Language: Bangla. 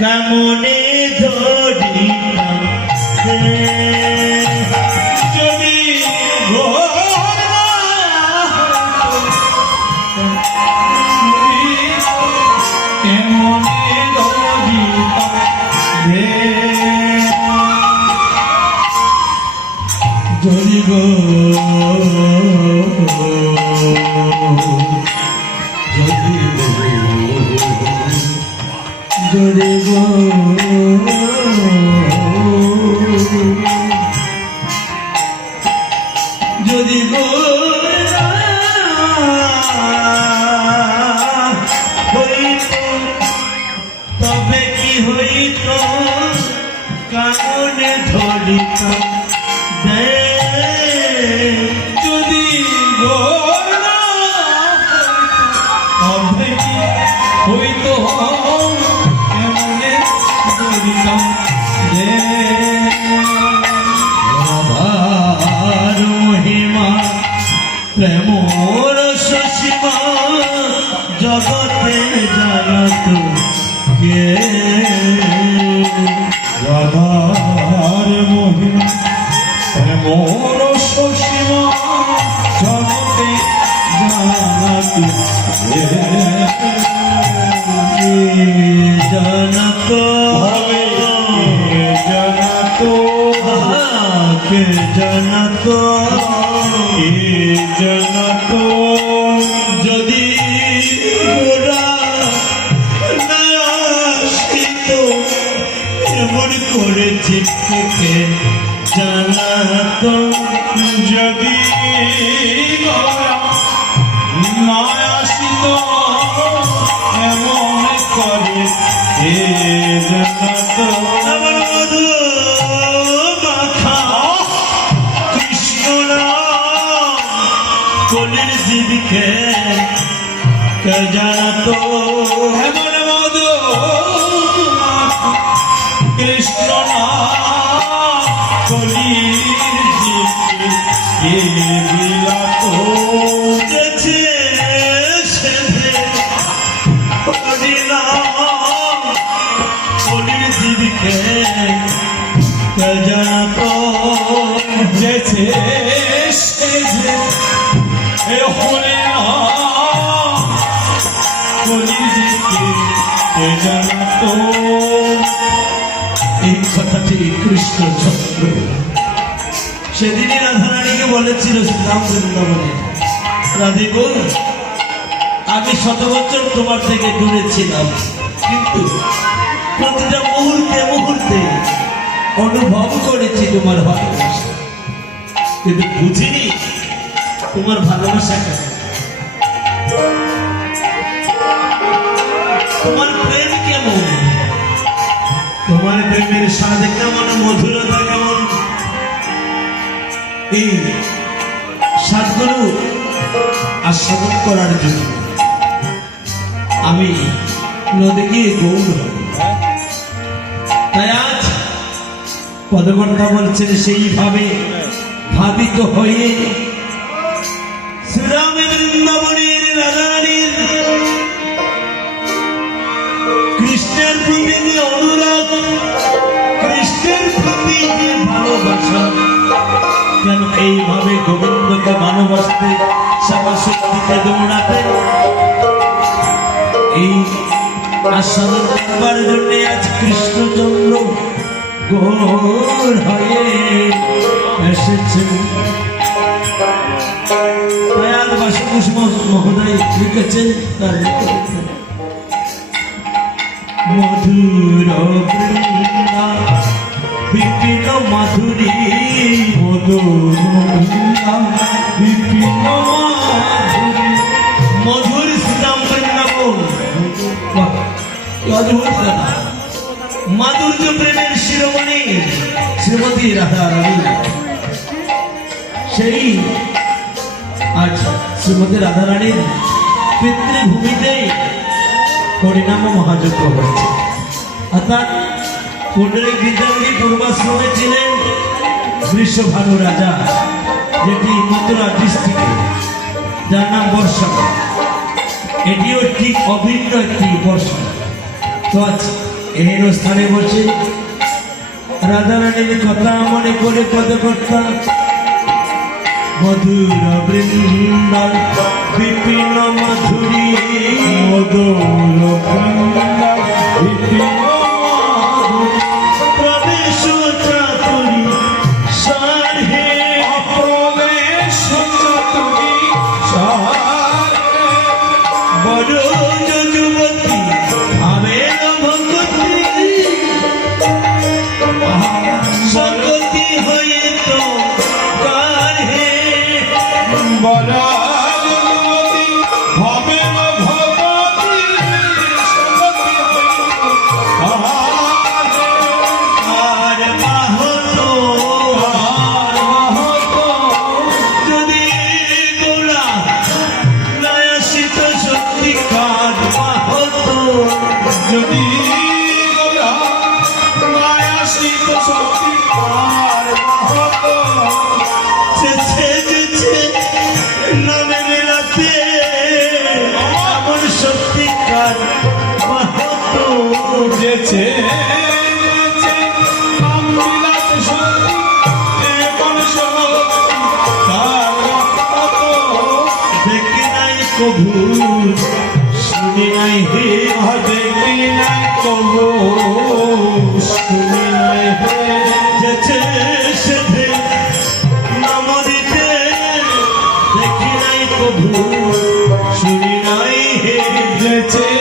কেমনে ধরি যদি কেমনে ধরি যদি গো যদি যদি গো যদি গো হইত তবে কি হইত কারণে ধরিত যদি গোর না তবে কি হইতো এমনে ধরিতাম রাধার মহিমা প্রেমর সীমা জগতে জানত কে রাধার মহিমা মোর সীমা জগতে জানাত জানত জানাত কে জানত জানাত যদি ওরা না আসিত এমন করে চিঠকে জানাত যদি না আসিত এমন করে এ জানাত আমার মধু মাখা কৃষ্ণ নাম কলির জীবিকে কে জানাত এমন মধু কৃষ্ণ নাম কলির জীবকে কে বিলাত গেছে সেধে হরিনাম কলির জীবিকে কে জানাত যেছে সেজে এ হলে না কলির জীবকে কে জানাত এই কথাটি কৃষ্ণচন্দ্র সেদিনই রাধারানীকে বলেছিল শ্রীরাম বৃন্দাবনে, রাধে গো আমি 100 বছর তোমার থেকে দূরে ছিলাম, কিন্তু প্রতিটা মুহূর্তে মুহূর্তে অনুভব করেছি তোমার ভালোবাসা, কিন্তু বুঝিনি তোমার ভালোবাসা কেন, তোমার প্রেম কেমন, তোমার প্রেমের স্বাদ কেমন, মধুরতা কেমন। এই স্বাদগুলো আস্বাদন করার জন্য আমি নদী গিয়ে গৌর হব। তাই আজ পদকর্তা বলছেন সেইভাবে ভাবিত হয়ে শ্রীরামের বৃন্দাবনের রাধারানীর কৃষ্ণের প্রতি যে অনুরাগ, কৃষ্ণের প্রতি যে ভালোবাসা, কেন এইভাবে গোবিন্দকে ভালোবাসতে সারা শক্তিতে দৌড়াতে, এই আস্বাদন করবার জন্য আজ কৃষ্ণচন্দ্র গৌর হয়ে এসেছেন। দয়াল বাসুকুষ্ম মহোদয় লিখেছেন তার মধুর বৃন্দা বিপিন মাধুরী, মধুর বিপিন মাধুরী, মধুর শ্রীরাম বৃন্দাবন, অদ্ভুত কথা, মাধুর্য প্রেমের শিরোমণি শ্রীমতী রাধারানী, সেই আজ শ্রীমতী রাধারানীর পিতৃভূমিতে হরিনাম মহাযজ্ঞ হচ্ছে। অর্থাৎ পুণ্ডরিক বিদ্যাঙ্গী পূর্বাশ্রমে ছিলেন বৃষভানু রাজা, যেটি মথুরা ডিস্ট্রিক্টে, যার নাম বর্ষা। এটিও ঠিক অভিন্ন একটি বর্ষা। তো আজ এই স্থানে বসে রাধারানীর কথা মনে করে পদ করতাম মধুর বৃন্দাল বিপিন মধুরী মধুর বৃন্দা বিপিন প্রবেশ চাতুরী সারহে প্রবেশ চতুরী সারে বড় যুবতী আবেগ ভগতী সকতি হয়ে তো কারহে বরাজী হবে ভগবতী সতী আর বাহত যদি গোড়া নয়াসিত সত্যিকার বাহত যদি গোরা মায়াসিত শক্তি আর মহত চেছে নামে মেলাতে এমন সত্যিকার বাহত যেছে নাম বিলাত শক্তি এমন শক্তি তার মহত দেখে নাই কভু শুনি নাই হে দেখি নাই কবু শুনি নাই হে যেছে সেধে নাম দিতে দেখি নাই কভু শুনি নাই হে যেছে